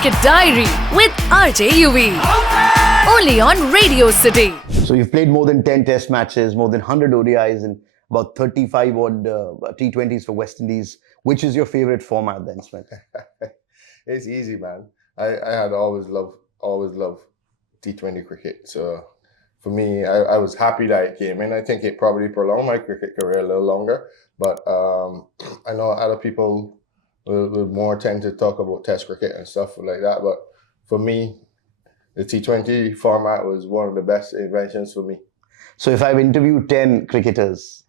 Cricket Diary with RJ Yuvi. Only on Radio City. So you've played more than 10 test matches, more than 100 ODIs and about 35 odd T20s for West Indies. Which is your favorite format then, Smith? It's easy, man. I had always loved T20 cricket. So for me, I was happy that it came in. I think it probably prolonged my cricket career a little longer. But I know other people will more tend to talk about test cricket and stuff like that. But for me, the T20 format was one of the best inventions for me. So if I've interviewed 10 cricketers,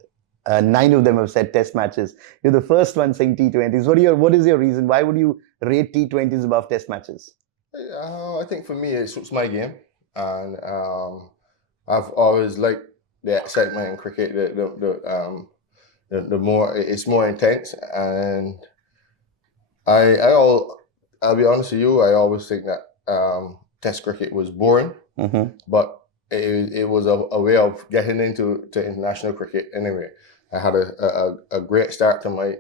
9 of them have said test matches. You're the first one saying T20s. What is your reason? Why would you rate T20s above test matches? I think for me, it suits my game. And I've always liked the excitement in cricket. The more it's more intense, and I'll be honest with you. I always think that Test cricket was boring, but it was a way of getting into international cricket. Anyway, I had a great start to my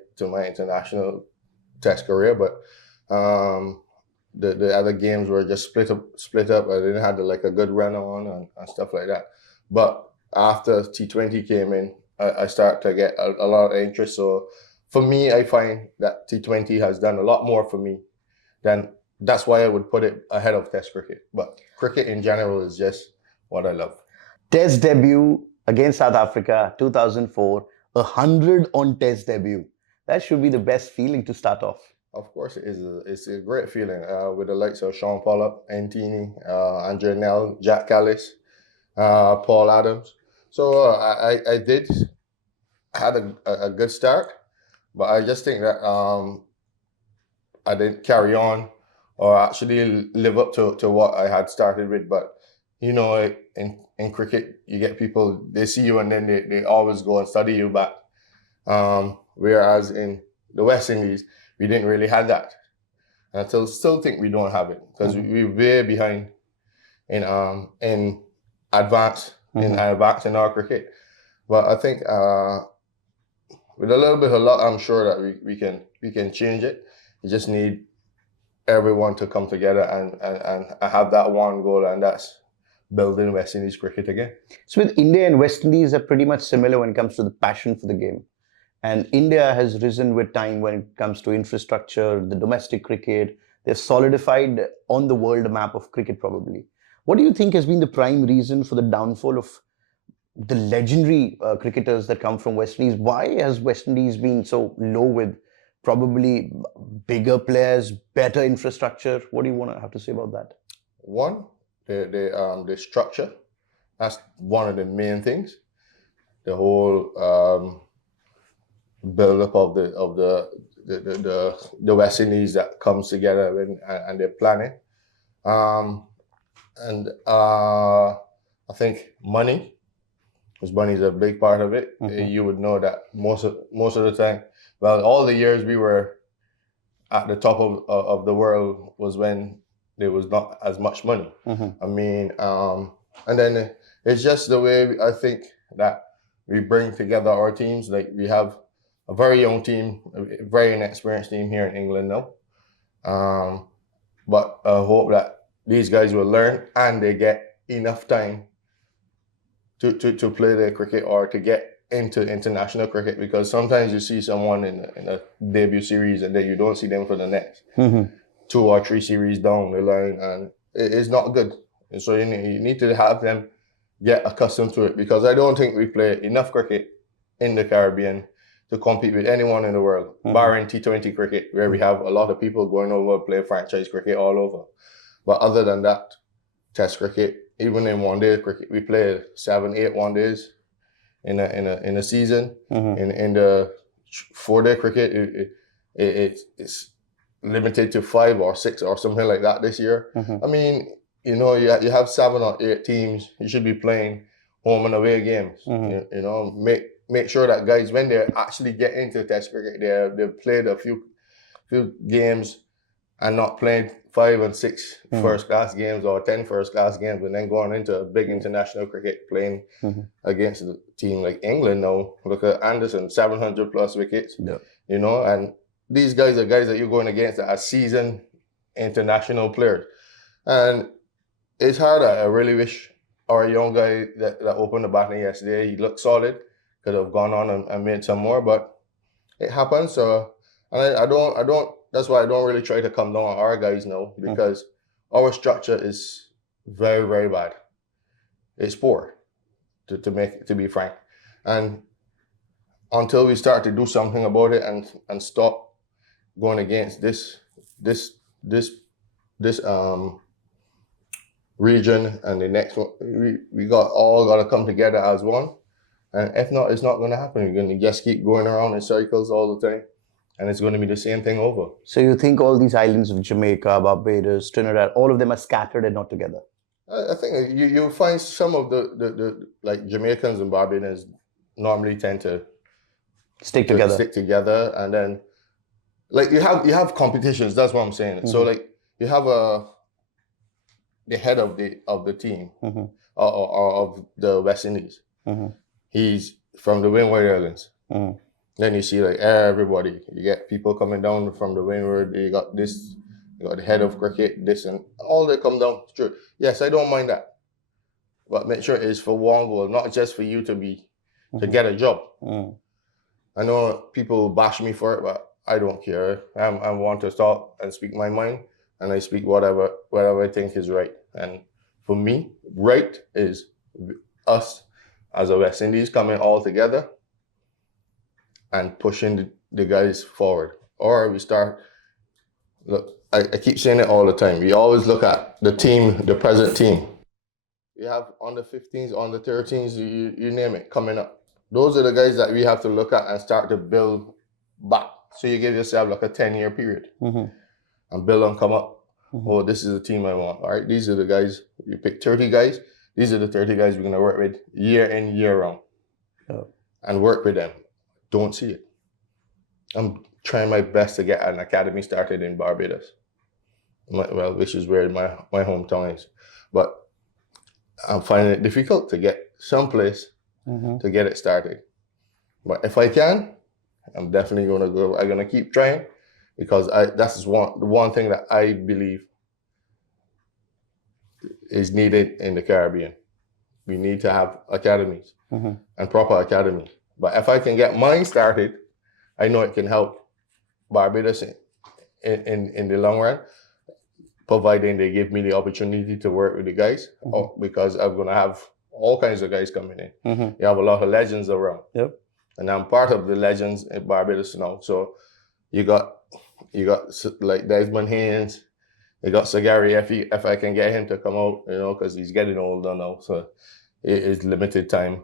international Test career, but the other games were just split up. I didn't have a good run on and stuff like that. But after T20 came in, I start to get a lot of interest. So for me, I find that T20 has done a lot more for me than. That's why I would put it ahead of Test cricket. But cricket in general is just what I love. Test debut against South Africa, 2004, 100 on Test debut. That should be the best feeling to start off. Of course, it is. It's a great feeling with the likes of Sean Pollock, Antini, Andre Nell, Jack Callis, Paul Adams. So I had a good start, but I just think that I didn't carry on or actually live up to what I had started with. But, you know, in cricket, you get people, they see you and then they always go and study you back. Whereas in the West Indies, we didn't really have that. And I still think we don't have it because we're way behind in advance in our cricket. But I think with a little bit of luck, I'm sure that we can change it. You just need everyone to come together and have that one goal, and that's building West Indies cricket again. So with India and West Indies are pretty much similar when it comes to the passion for the game. And India has risen with time when it comes to infrastructure, the domestic cricket. They're solidified on the world map of cricket probably. What do you think has been the prime reason for the downfall of the legendary cricketers that come from West Indies? Why has West Indies been so low with probably bigger players, better infrastructure? What do you want to have to say about that? One, the structure. That's one of the main things. The whole build-up of the West Indies that comes together and they're planning. And I think money, because money is a big part of it. You would know that most of the time. Well, all the years we were at the top of the world was when there was not as much money. I mean, and then it's just the way I think that we bring together our teams. Like we have a very young team, a very inexperienced team here in England now. But I hope that these guys will learn and they get enough time to play their cricket or to get into international cricket, because sometimes you see someone in a debut series and then you don't see them for the next 2 or 3 series down the line, and it's not good. And so you need to have them get accustomed to it, because I don't think we play enough cricket in the Caribbean to compete with anyone in the world, barring T20 cricket, where we have a lot of people going over play franchise cricket all over. But other than that, Test cricket, even in one-day cricket, we play 7-8 one-days in a season. In the 4-day cricket, it's limited to 5 or 6 or something like that this year. I mean, you know, you have 7 or 8 teams. You should be playing home and away games. You know, make sure that guys, when they actually get into Test cricket, they've played a few games and not played 5 and 6 first-class games or 10 first-class games, and then going into a big international cricket playing against a team like England now. Look at Anderson, 700 plus wickets, you know, and these guys are guys that you're going against that are seasoned international players. And it's hard. I really wish our young guy that opened the batting yesterday, he looked solid, could have gone on and made some more, but it happens. So, and I don't, that's why I don't really try to come down on our guys now, because our structure is very, very bad. It's poor, to be frank. And until we start to do something about it and stop going against this region and the next one, we got to come together as one. And if not, it's not going to happen. You're going to just keep going around in circles all the time, and it's going to be the same thing over. So you think all these islands of Jamaica, Barbados, Trinidad, all of them are scattered and not together? I think you'll find some of the like Jamaicans and Barbadians normally tend to stick together, and then like you have competitions. That's what I'm saying. So like you have the head of the team or of the West Indies. He's from the Windward Islands. Then you see like everybody. You get people coming down from the Windward. You got this. You got the head of cricket. This and all they come down. True. Yes, I don't mind that, but make sure it's for one goal, not just for you to get a job. I know people bash me for it, but I don't care. I want to talk and speak my mind, and I speak whatever I think is right. And for me, right is us as a West Indies coming all together and pushing the guys forward. Or we start, look, I keep saying it all the time. We always look at the team, the present team. We have on the 15s, on the 13s, you name it, coming up. Those are the guys that we have to look at and start to build back. So you give yourself like a 10-year period and build and come up. Oh, this is the team I want. All right, these are the guys. You pick 30 guys. These are the 30 guys we're going to work with year in, year round. And work with them. Don't see it. I'm trying my best to get an academy started in Barbados. Which is where my hometown is. But I'm finding it difficult to get someplace to get it started. But if I can, I'm definitely going to go. I'm going to keep trying, because that's the one thing that I believe is needed in the Caribbean. We need to have academies and proper academies. But if I can get mine started, I know it can help Barbados in the long run, providing they give me the opportunity to work with the guys, because I'm going to have all kinds of guys coming in. You have a lot of legends around. And I'm part of the legends in Barbados now. So you got like Desmond Haynes, you got Sagari, if I can get him to come out, because he's getting older now. So it is limited time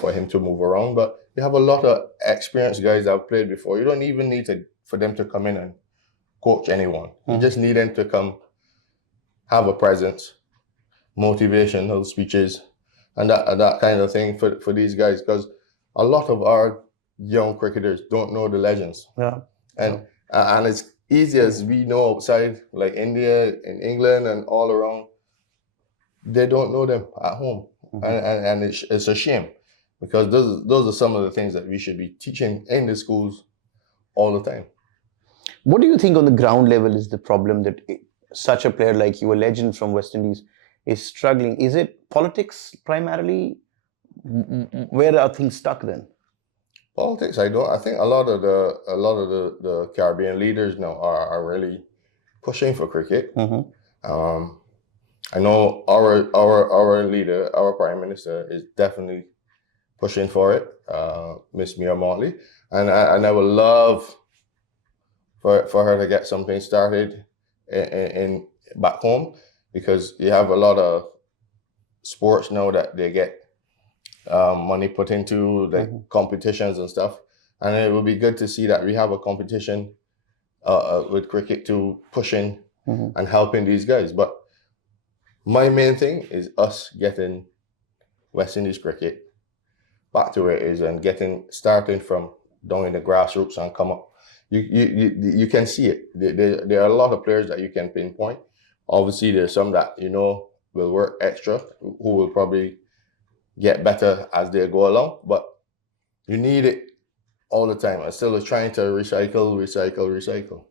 for him to move around. But you have a lot of experienced guys that have played before. You don't even need for them to come in and coach anyone. You just need them to come, have a presence, motivational speeches, and that kind of thing for these guys, because a lot of our young cricketers don't know the legends. And it's easy as we know outside, like India, in England, and all around, they don't know them at home. And it's a shame, because those are some of the things that we should be teaching in the schools all the time. What do you think on the ground level is the problem that such a player like you, a legend from West Indies, is struggling? Is it politics primarily? Where are things stuck then? Politics, I think a lot of the Caribbean leaders now are really pushing for cricket. I know our leader, our Prime Minister, is definitely pushing for it, Miss Mia Motley, and I would love for her to get something started in back home, because you have a lot of sports now that they get money put into the competitions and stuff, and it would be good to see that we have a competition with cricket to pushing and helping these guys. But my main thing is us getting West Indies cricket back to where it is, and starting from down in the grassroots and come up. You can see it. There are a lot of players that you can pinpoint. Obviously, there's some that will work extra, who will probably get better as they go along. But you need it all the time. I'm still trying to recycle.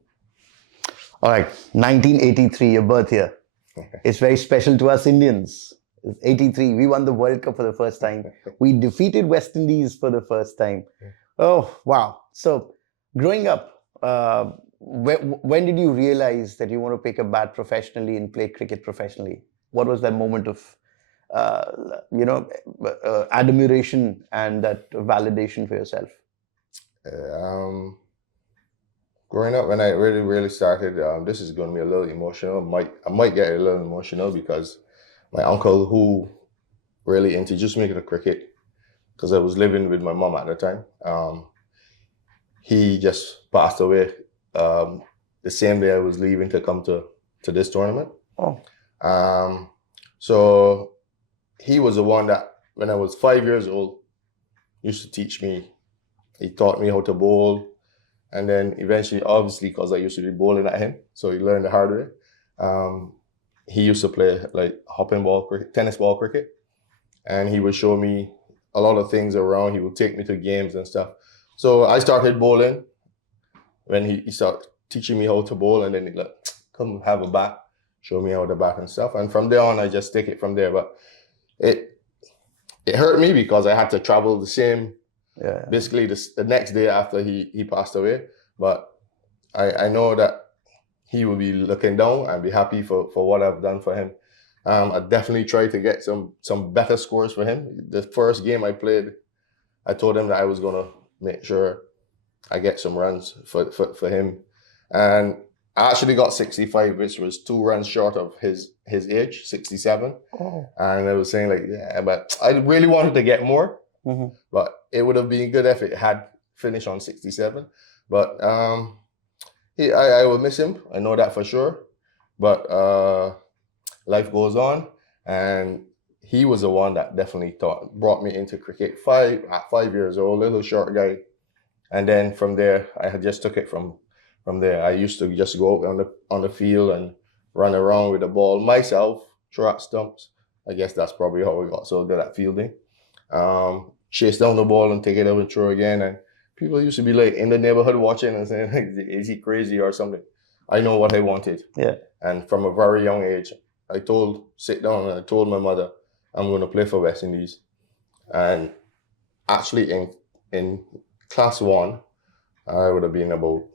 All right, 1983, your birth year. It's very special to us Indians. 83, we won the World Cup for the first time. We defeated West Indies for the first time. Oh, wow. So, growing up, when did you realize that you want to pick a bat professionally and play cricket professionally? What was that moment of, admiration and that validation for yourself? Growing up, when I really started, this is going to be a little emotional. I might get a little emotional because my uncle, who really introduced me to cricket, because I was living with my mom at the time, he just passed away the same day I was leaving to come to this tournament. Oh. So he was the one that, when I was 5 years old, used to teach me. He taught me how to bowl. And then eventually, obviously, because I used to be bowling at him, so he learned the hard way. He used to play like hopping ball cricket, tennis ball cricket. And he would show me a lot of things around. He would take me to games and stuff. So I started bowling when he started teaching me how to bowl. And then he'd like, come have a bat, show me how to bat and stuff. And from there on, I just take it from there. But it hurt me because I had to travel the same. Yeah. Basically, the next day after he passed away, but I know that he will be looking down and be happy for what I've done for him. I definitely tried to get some better scores for him. The first game I played, I told him that I was gonna make sure I get some runs for him, and I actually got 65, which was 2 runs short of his age, 67. Oh. And I was saying like, yeah, but I really wanted to get more. Mm-hmm. But it would have been good if it had finished on 67. But I will miss him. I know that for sure. But life goes on, and he was the one that definitely brought me into cricket. At 5 years old, little short guy, and then from there I had just took it from there. I used to just go out on the field and run around with the ball myself, throw out stumps. I guess that's probably how I got so good at fielding. Chase down the ball and take it up and throw again. And people used to be like in the neighborhood watching and saying, is he crazy or something? I know what I wanted. Yeah. And from a very young age, I told my mother, I'm going to play for West Indies. And actually in class 1, I would have been about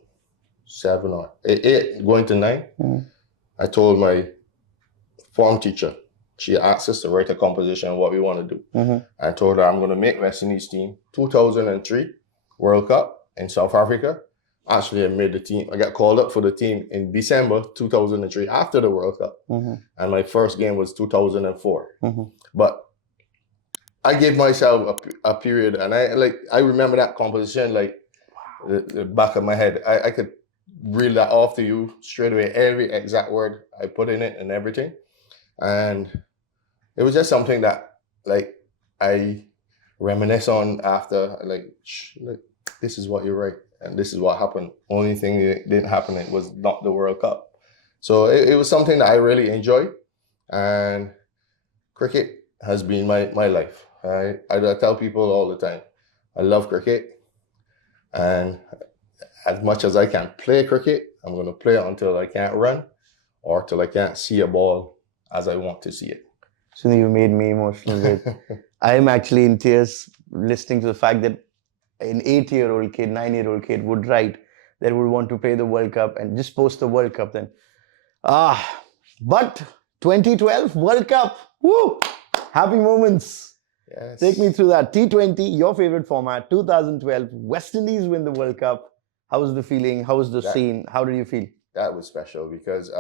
7 or 8 going to 9. Mm. I told my form teacher, she asked us to write a composition on what we want to do. Mm-hmm. I told her I'm going to make West Indies team. 2003 World Cup in South Africa. Actually, I made the team. I got called up for the team in December 2003 after the World Cup. Mm-hmm. And my first game was 2004. Mm-hmm. But I gave myself a period, and I remember that composition like the back of my head. I could reel that off to you straight away, every exact word I put in it and everything. And it was just something that like I reminisce on after, like this is what you write and this is what happened. Only thing that didn't happen, it was not the World Cup. So it was something that I really enjoyed, and cricket has been my life. I tell people all the time, I love cricket, and as much as I can play cricket, I'm going to play it until I can't run or till I can't see a ball as I want to see it. So you made me emotional. I am actually in tears listening to the fact that an 8-year-old kid, 9-year-old kid would write that would want to play the World Cup and just post the World Cup then. But 2012 World Cup, woo! Happy moments. Yes. Take me through that. T20, your favorite format, 2012, West Indies win the World Cup. How was the feeling? How was the scene? How did you feel? That was special because,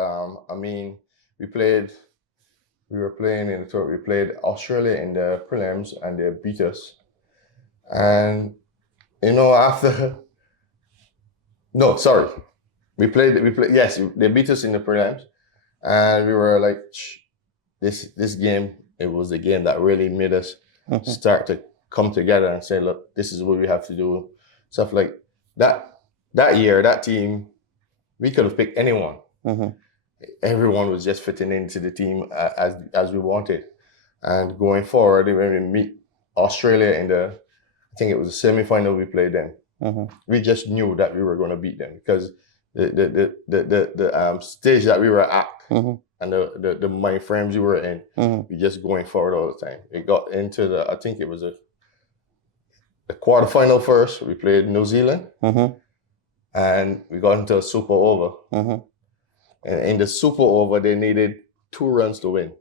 we were playing in the tour. We played Australia in the prelims and they beat us. And, yes, they beat us in the prelims. And we were like, this game, it was the game that really made us start to come together and say, look, this is what we have to do. Stuff like that. That year, that team, we could have picked anyone. Mm-hmm. Everyone was just fitting into the team as we wanted. And going forward, when we meet Australia I think it was the semi-final we played then, we just knew that we were going to beat them because the stage that we were at Mm-hmm. and the mind frames we were in, we just going forward all the time. It got into I think it was the quarterfinal first. We played New Zealand, and we got into a super over. And in the super over, they needed 2 runs to win.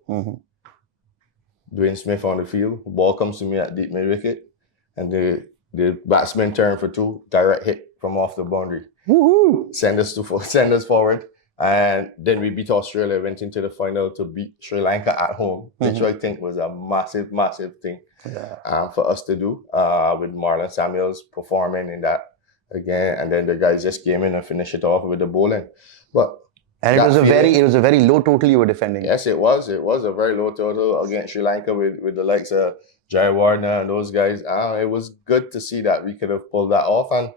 Dwayne Smith on the field, the ball comes to me at deep mid wicket, and the batsman turned for 2, direct hit from off the boundary. Woohoo! Send us forward, and then we beat Australia, went into the final to beat Sri Lanka at home, which I think was a massive, massive thing for us to do, with Marlon Samuels performing in that again, and then the guys just came in and finished it off with the bowling. But And it was a very low total you were defending. Yes, it was. It was a very low total against Sri Lanka with the likes of Jayawardene and those guys. It was good to see that we could have pulled that off. And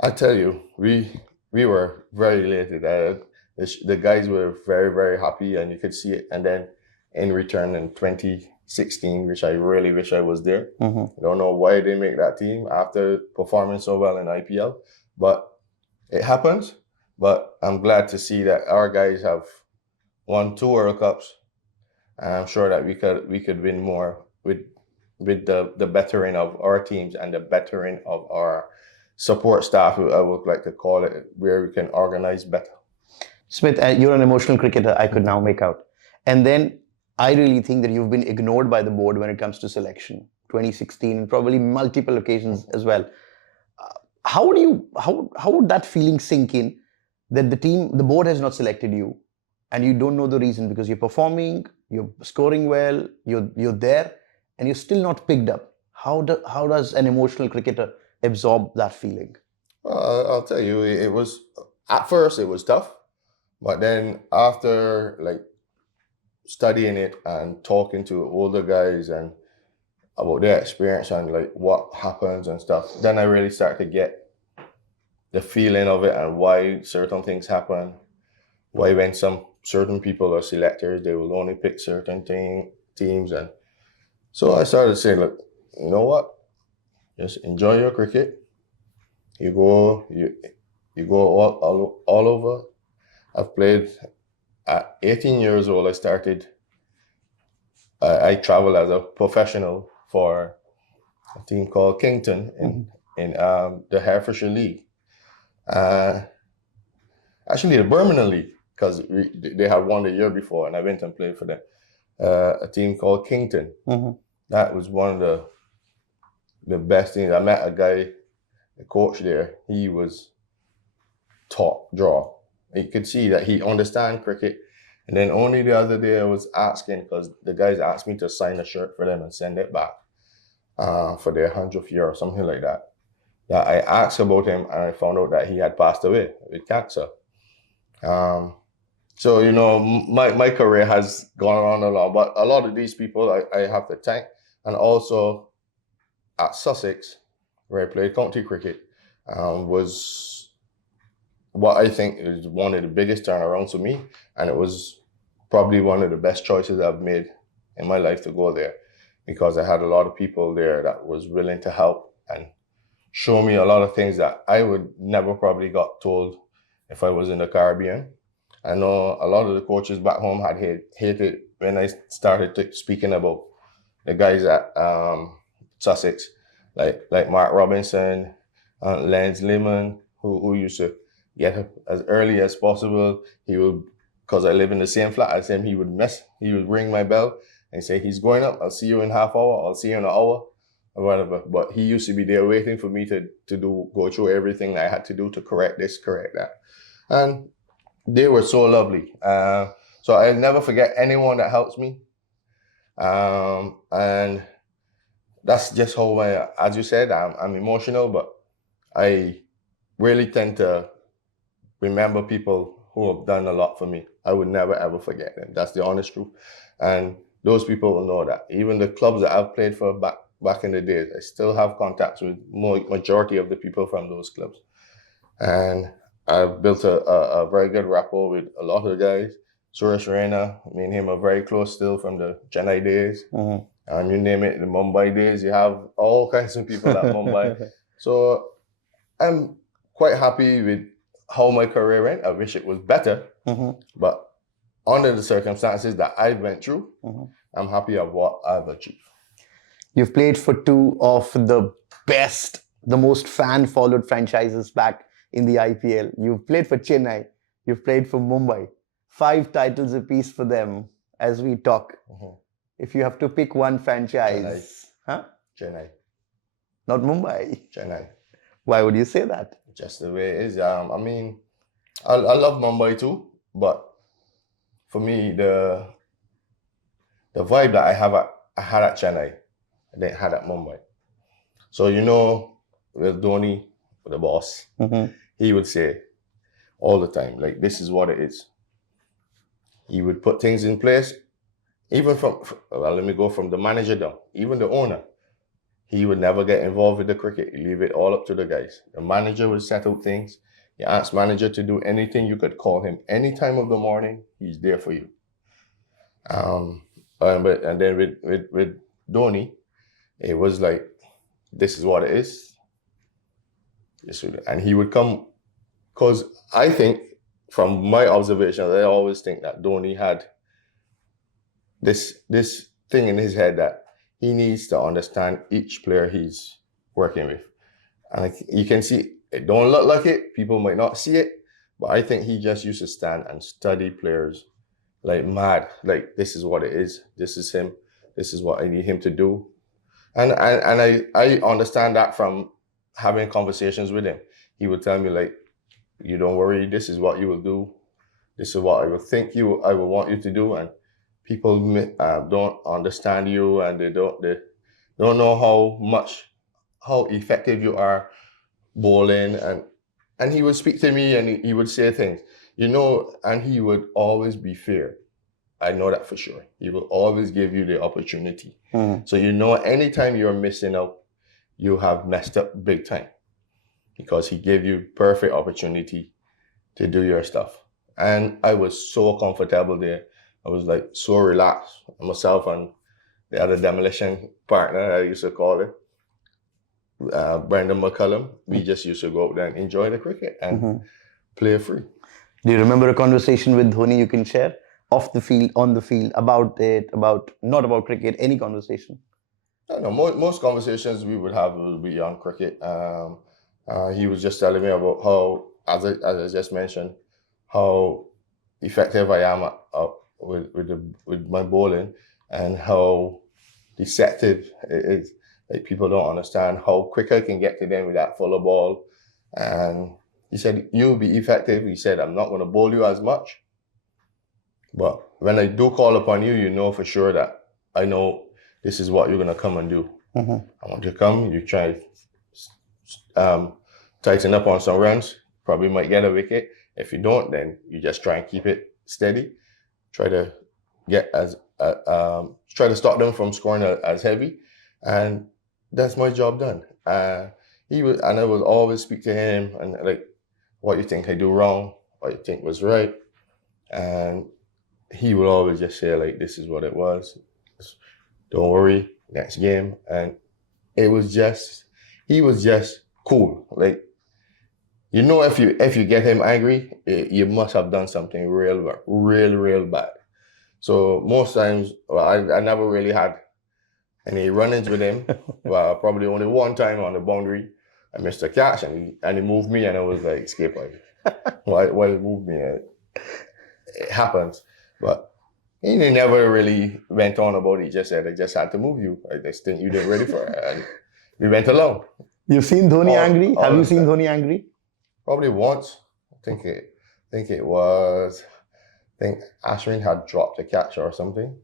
I tell you, we were very elated. The guys were very, very happy, and you could see it. And then in return in 2016, which I really wish I was there. I don't know why they make that team after performing so well in IPL, but it happened. But I'm glad to see that our guys have won 2 World Cups, and I'm sure that we could win more with the bettering of our teams and the bettering of our support staff, I would like to call it, where we can organize better. Smith, you're an emotional cricketer, I could now make out. And then I really think that you've been ignored by the board when it comes to selection. 2016, and probably multiple occasions as well. How would that feeling sink in? That the board has not selected you, and you don't know the reason, because you're performing, you're scoring well, you're there, and you're still not picked up. How does an emotional cricketer absorb that feeling? I'll tell you, it was, at first it was tough, but then after like studying it and talking to older guys and about their experience and like what happens and stuff, then I really started to get the feeling of it and why certain things happen, why when some certain people are selectors, they will only pick certain teams. And so I started saying, look, you know what? Just enjoy your cricket. You go all over. I've played at 18 years old. I started, I traveled as a professional for a team called Kington in the Herefordshire League. Actually the Birmingham League, because they had won the year before, and I went and played for them. A team called Kington. That was one of the best things. I met a guy, the coach there. He was top draw. You could see that he understands cricket. And then only the other day I was asking, because the guys asked me to sign a shirt for them and send it back for their 100th year or something like that. That I asked about him, and I found out that he had passed away with cancer. So, you know, my career has gone on and on, but a lot of these people I have to thank. And also at Sussex, where I played county cricket, was what I think is one of the biggest turnarounds for me. And it was probably one of the best choices I've made in my life to go there, because I had a lot of people there that was willing to help and show me a lot of things that I would never probably got told if I was in the Caribbean. I know a lot of the coaches back home had hated when I started speaking about the guys at Sussex, like Mark Robinson, Lance Lehman, who used to get up as early as possible. He would, because I live in the same flat as him, he would ring my bell and say, he's going up, I'll see you in half hour, I'll see you in an hour, or whatever. But he used to be there waiting for me to go through everything I had to do to correct this, correct that. And they were so lovely. So I'll never forget anyone that helps me. And that's just how as you said, I'm emotional, but I really tend to remember people who have done a lot for me. I would never ever forget them. That's the honest truth. And those people will know that. Even the clubs that I've played for back in the days, I still have contacts with majority of the people from those clubs. And I've built a very good rapport with a lot of the guys. Suresh Raina, me and him are very close still from the Chennai days. You name it, the Mumbai days, you have all kinds of people at Mumbai. So I'm quite happy with how my career went. I wish it was better, but under the circumstances that I went through, I'm happy of what I've achieved. You've played for two of the best, the most fan-followed franchises back in the IPL. You've played for Chennai. You've played for Mumbai. 5 titles apiece for them as we talk. If you have to pick one franchise, Chennai. Not Mumbai. Chennai. Why would you say that? Just the way it is. I mean, I love Mumbai too, but for me, the vibe that I had at Chennai, I didn't have at Mumbai. So with Dhoni, the boss, he would say all the time, like, this is what it is. He would put things in place, even let me go from the manager down, even the owner. He would never get involved with the cricket. He leave it all up to the guys. The manager would set out things. You ask manager to do anything, you could call him any time of the morning. He's there for you. And then with Dhoni, it was like, this is what it is. And he would come, because I think, from my observations, I always think that Dhoni had this thing in his head that he needs to understand each player he's working with. And you can see, it don't look like it, people might not see it, but I think he just used to stand and study players like mad. Like, this is what it is, this is him, this is what I need him to do. And I understand that from having conversations with him. He would tell me, like, you don't worry, this is what you will do, this is what I will think I will want you to do. And people don't understand you, and they don't know how effective you are bowling. And he would speak to me, and he would say things, and he would always be fair. I know that for sure. He will always give you the opportunity. So anytime you're missing out, you have messed up big time, because he gave you perfect opportunity to do your stuff. And I was so comfortable there. I was like so relaxed. Myself and the other demolition partner, I used to call it, Brendan McCullum, we just used to go out there and enjoy the cricket and play free. Do you remember a conversation with Dhoni you can share? Off the field, on the field, not about cricket, any conversation? No, most conversations we would have will be on cricket. He was just telling me about how, as I just mentioned, how effective I am with my bowling, and how deceptive it is. Like, people don't understand how quick I can get to them with that fuller ball. And he said, you'll be effective. He said, I'm not going to bowl you as much, but when I do call upon you, you know for sure that I know this is what you're going to come and do. I want you to come, you try tighten up on some runs, probably might get a wicket. If you don't, then you just try and keep it steady. Try to try to stop them from scoring as heavy, and that's my job done. I would always speak to him and, like, what you think I do wrong, what you think was right, and he would always just say, like, this is what it was. Don't worry, next game. And he was just cool. Like, if you get him angry, you must have done something real bad. So most times, I never really had any run-ins with him. Well, probably only one time on the boundary, I missed a catch, and he moved me, and I was like, escape. Why he moved me? It happens. But he never really went on about it. He just said, I just had to move you. I just think you did ready for it. And we went along. You've seen Dhoni angry? Have you seen Dhoni angry? Probably once. I think Ashwin had dropped a catch or something.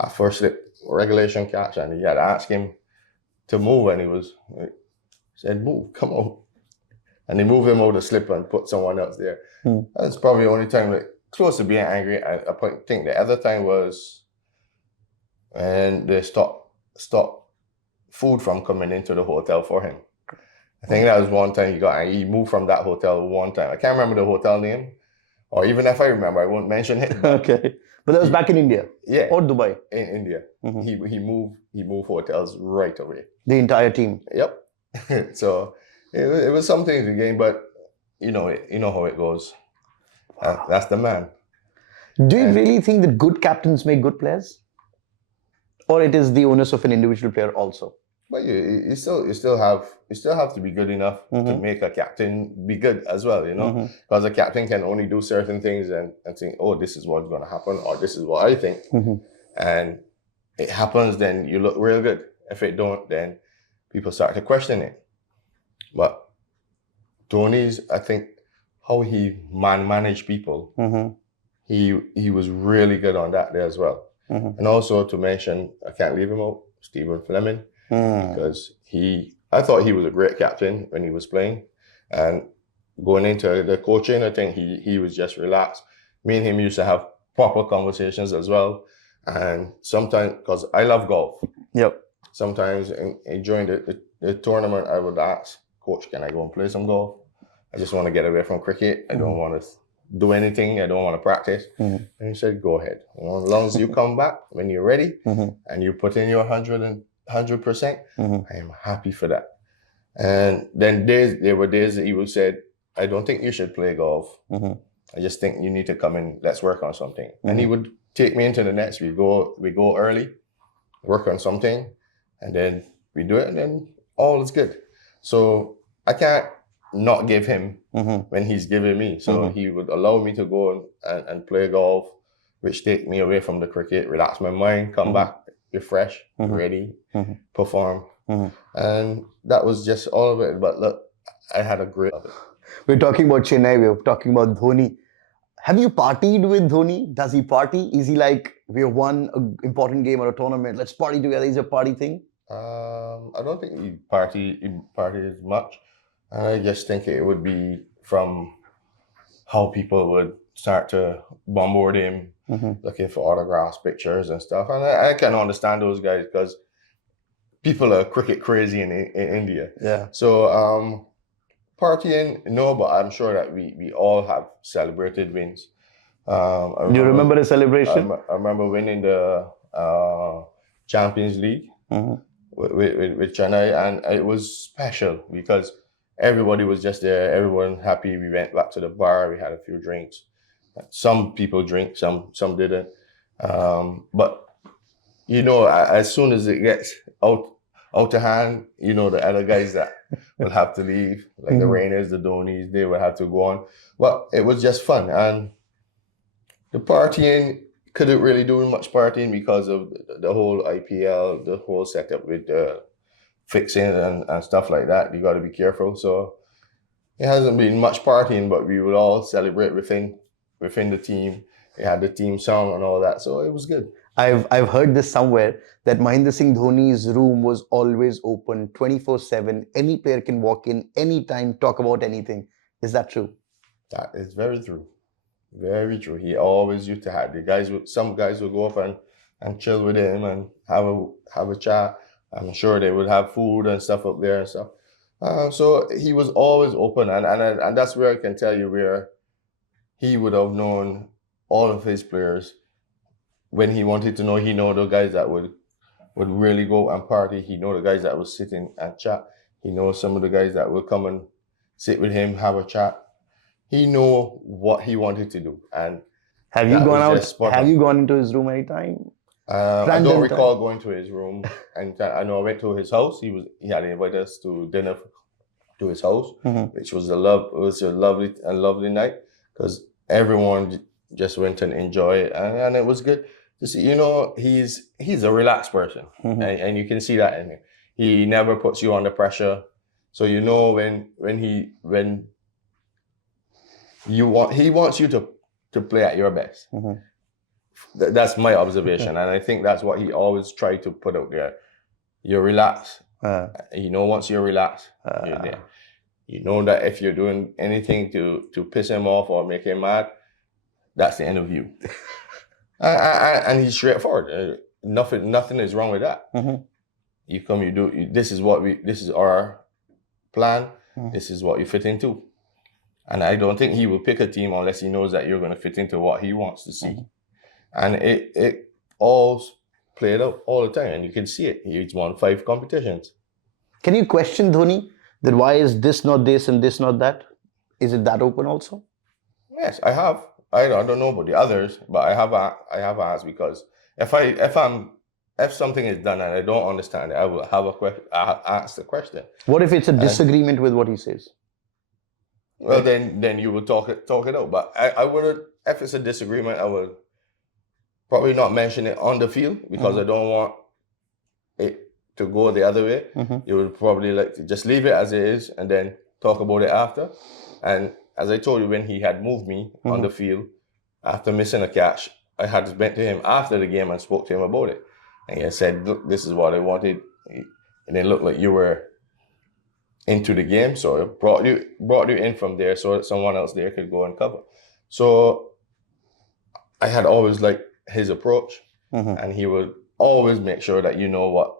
A first slip regulation catch, and he had asked him to move, and he said, move, come on. And he moved him out the slip and put someone else there. That's probably the only time, like, close to being angry. I think the other time was when they stopped food from coming into the hotel for him. I think that was one time he moved from that hotel one time. I can't remember the hotel name, or even if I remember, I won't mention it. Okay. But that was back in India? Yeah. Or Dubai? In India. He moved hotels right away. The entire team? Yep. So it was something to gain, but you know how it goes. That's the man. Do you And- really think that good captains make good players? Or it is the onus of an individual player also? But you still have to be good enough to make a captain be good as well, because a captain can only do certain things and think, oh, this is what's going to happen, or this is what I think, and it happens, then you look real good. If it don't, then people start to question it. But Dhoni's, I think, how he managed people, he was really good on that there as well. And also to mention, I can't leave him out, Stephen Fleming. Because I thought he was a great captain when he was playing, and going into the coaching, I think he was just relaxed. Me and him used to have proper conversations as well, and sometimes, because I love golf, sometimes during the tournament, I would ask, Coach, can I go and play some golf? I just want to get away from cricket. I don't want to do anything. I don't want to practice. And he said, go ahead. As long as you come back when you're ready and you put in your 100%, I am happy for that. And then there were days that he would say, I don't think you should play golf. I just think you need to come in, let's work on something. And he would take me into the nets. We go early, work on something, and then we do it, and then all is good. So I can't not give him when he's giving me. So he would allow me to go and play golf, which take me away from the cricket, relax my mind, come back, you're fresh, ready, perform. And that was just all of it. But look, I had a great... We're talking about Chennai, we're talking about Dhoni. Have you partied with Dhoni? Does he party? Is he like, we have won an important game or a tournament, let's party together? Is it a party thing? I don't think he parties much. I just think it would be from how people would start to bombard him, looking for autographs, pictures and stuff. And I can understand those guys because people are cricket crazy in India. Yeah. So partying, no, but I'm sure that we all have celebrated wins. Do you remember a celebration? I remember winning the Champions League with Chennai, and it was special because everybody was just there, everyone happy. We went back to the bar, we had a few drinks. Some people drink, some didn't. But as soon as it gets out of hand, the other guys that will have to leave, like the Rainers, the Dhonis, they will have to go on. Well, it was just fun, and the partying, couldn't really do much partying because of the whole IPL, the whole setup with fixing and stuff like that. You got to be careful. So it hasn't been much partying, but we would all celebrate within the team. We had the team song and all that, so it was good. I've heard this somewhere that Mahendra Singh Dhoni's room was always open 24/7. Any player can walk in anytime, talk about anything. Is that true? That is very true. Very true. He always used to have some guys would go up and chill with him and have a chat. I'm sure they would have food and stuff up there and stuff. So he was always open, and that's where I can tell you where he would have known all of his players. When he wanted to know, he know the guys that would really go and party. He know the guys that would sit in and chat. He knows some of the guys that would come and sit with him, have a chat. He know what he wanted to do. And have you gone out? Have you gone into his room anytime? I don't recall going to his room. And I know I went to his house. He had invited us to dinner to his house, which was a lovely night because everyone just went and enjoyed it, and it was good to see. He's a relaxed person, and you can see that in him. He never puts you under pressure, so when he wants you to play at your best. That's my observation, and I think that's what he always tried to put out there. You're relaxed. Once you're relaxed, you're there. You know that if you're doing anything to piss him off or make him mad, that's the end of you. And he's straightforward. Nothing is wrong with that. You come, you do. This is our plan. This is what you fit into. And I don't think he will pick a team unless he knows that you're going to fit into what he wants to see. And it all played out all the time, and you can see it. He's won 5 competitions. Can you question Dhoni that why is this not this and this not that? Is it that open also? Yes, I have. I don't know about the others, but I have asked because if something is done and I don't understand it, I will have a question. Ask the question. What if it's a And- disagreement with what he says? Well, then you will talk it out. But I wouldn't. If it's a disagreement, I would probably not mention it on the field because I don't want it to go the other way. You would probably like to just leave it as it is and then talk about it after. And as I told you, when he had moved me on the field after missing a catch, I had went to him after the game and spoke to him about it. And he had said, "Look, this is what I wanted." And it looked like you were into the game, so it brought you in from there so that someone else there could go and cover. So I had always liked his approach, and he would always make sure that you know what,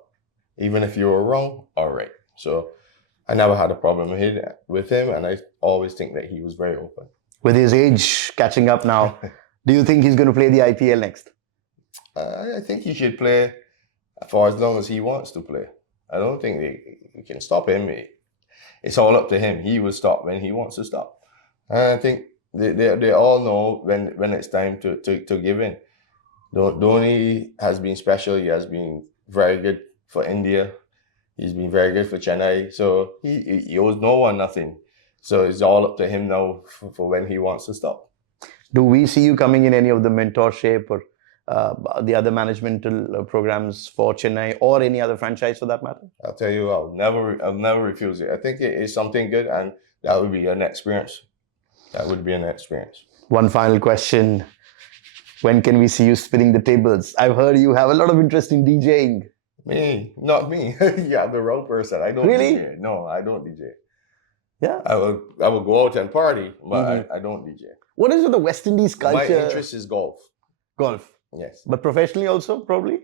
even if you were wrong or right. So I never had a problem with him, and I always think that he was very open. With his age catching up now, do you think he's going to play the IPL next? I think he should play for as long as he wants to play. I don't think you can stop him. It's all up to him. He will stop when he wants to stop. And I think they all know when it's time to give in. Dhoni has been special. He has been very good for India. He's been very good for Chennai. So he owes no one nothing. So it's all up to him now for when he wants to stop. Do we see you coming in any of the mentorship or the other managemental programs for Chennai or any other franchise for that matter? I'll tell you, I'll never refuse it. I think it is something good, and that would be an experience. That would be an experience. One final question. When can we see you spinning the tables? I've heard you have a lot of interest in DJing. Me, not me. Yeah, the wrong person. I don't Really? DJ. No, I don't DJ. Yeah. I will go out and party, but I don't DJ. What is with the West Indies culture? My interest is golf. Golf. Yes. But professionally also, probably?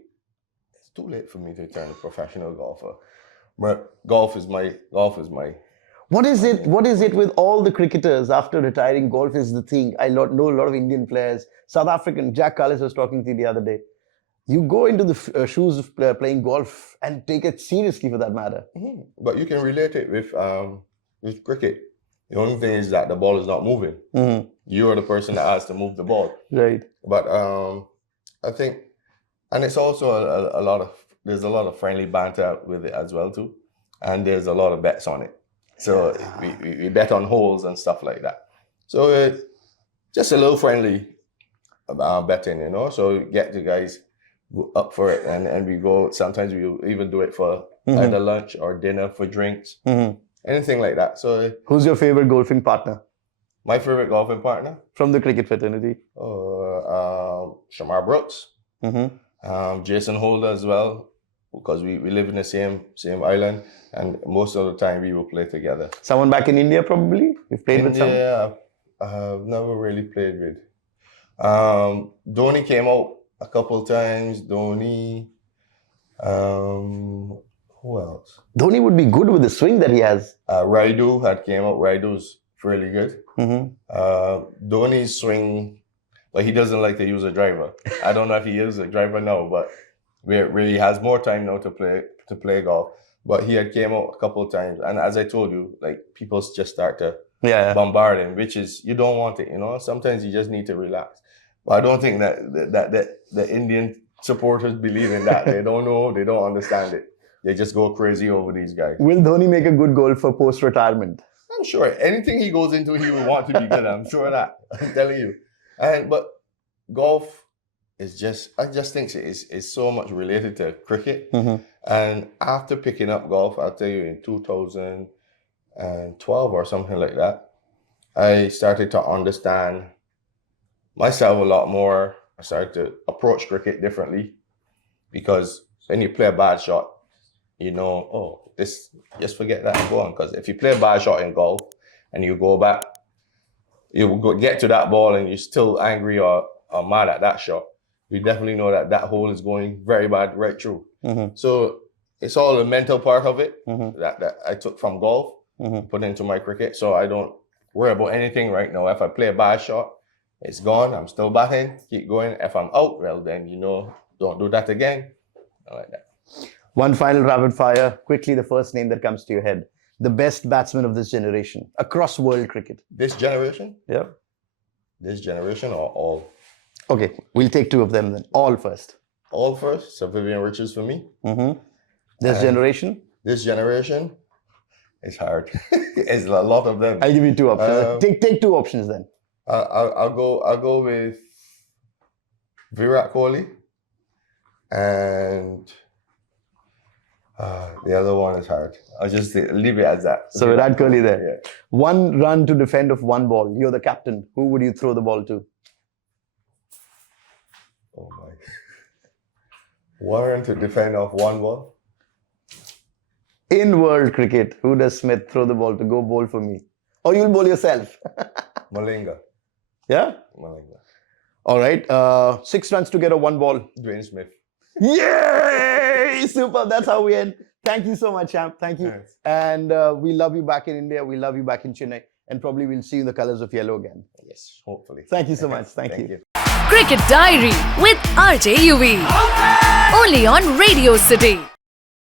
It's too late for me to turn a professional golfer. But golf is my. What is it with all the cricketers after retiring? Golf is the thing. I know a lot of Indian players. South African, Jack Cullis was talking to you the other day. You go into the shoes of playing golf and take it seriously for that matter. But you can relate it with cricket. The only thing is that the ball is not moving. You are the person that has to move the ball. Right. But I think, and it's also there's a lot of friendly banter with it as well too, and there's a lot of bets on it. So we bet on holes and stuff like that. So just a little friendly betting, you know. So get the guys up for it, and we go. Sometimes we even do it for either lunch or dinner for drinks, anything like that. So who's your favorite golfing partner? My favorite golfing partner from the cricket fraternity? Shamar Brooks, Jason Holder as well, because we live in the same island, and most of the time we will play together. Someone back in India probably? You've played with someone? Yeah, I've never really played with. Dhoni came out a couple times. Dhoni. Who else? Dhoni would be good with the swing that he has. Raidu had came out. Raidu's really good. Dhoni's swing, but he doesn't like to use a driver. I don't know if he uses a driver now, but where he has more time now to play golf. But he had came out a couple of times, and as I told you, like people just start to bombard him, which is you don't want it. You know, sometimes you just need to relax. But I don't think that the Indian supporters believe in that. They don't know. They don't understand it. They just go crazy over these guys. Will Dhoni make a good golfer post-retirement? I'm sure anything he goes into, he will want to be good. I'm sure of that. I'm telling you. But golf is I just think it's so much related to cricket. And after picking up golf, I'll tell you, in 2012 or something like that, I started to understand myself a lot more. I started to approach cricket differently, because when you play a bad shot, you know, just forget that and go on. Because if you play a bad shot in golf and you go back, you will get to that ball and you're still angry or mad at that shot, you definitely know that hole is going very bad right through. So it's all the mental part of it that I took from golf, put into my cricket. So I don't worry about anything right now. If I play a bad shot, it's gone. I'm still batting. Keep going. If I'm out, well, then, don't do that again. I like that. One final rapid fire. Quickly, the first name that comes to your head. the best batsman of this generation across world cricket. This generation? Yeah. This generation or all? Okay, we'll take two of them then. All first. All first. So Vivian Richards for me. This generation? This generation? It's hard. It's a lot of them. I'll give you two options. Take two options then. I'll go with Virat Kohli, and the other one is hard. I'll just leave it as that. So Virat Kohli there. Yeah. 1 run to defend of 1 ball. You're the captain. Who would you throw the ball to? Oh my. 1 run to defend off 1 ball? In world cricket, who does Smith throw the ball to go bowl for me? Or you'll bowl yourself? Malinga. Yeah? Malinga. All right. 6 runs to get a 1 ball. Dwayne Smith. Yay! Super. That's how we end. Thank you so much, champ. Thank you. Thanks. And we love you back in India. We love you back in Chennai. And probably we'll see you in the colors of yellow again. Yes, hopefully. Thank you so much. Thank you. Cricket Diary with RJ Yuvi. Only on Radio City.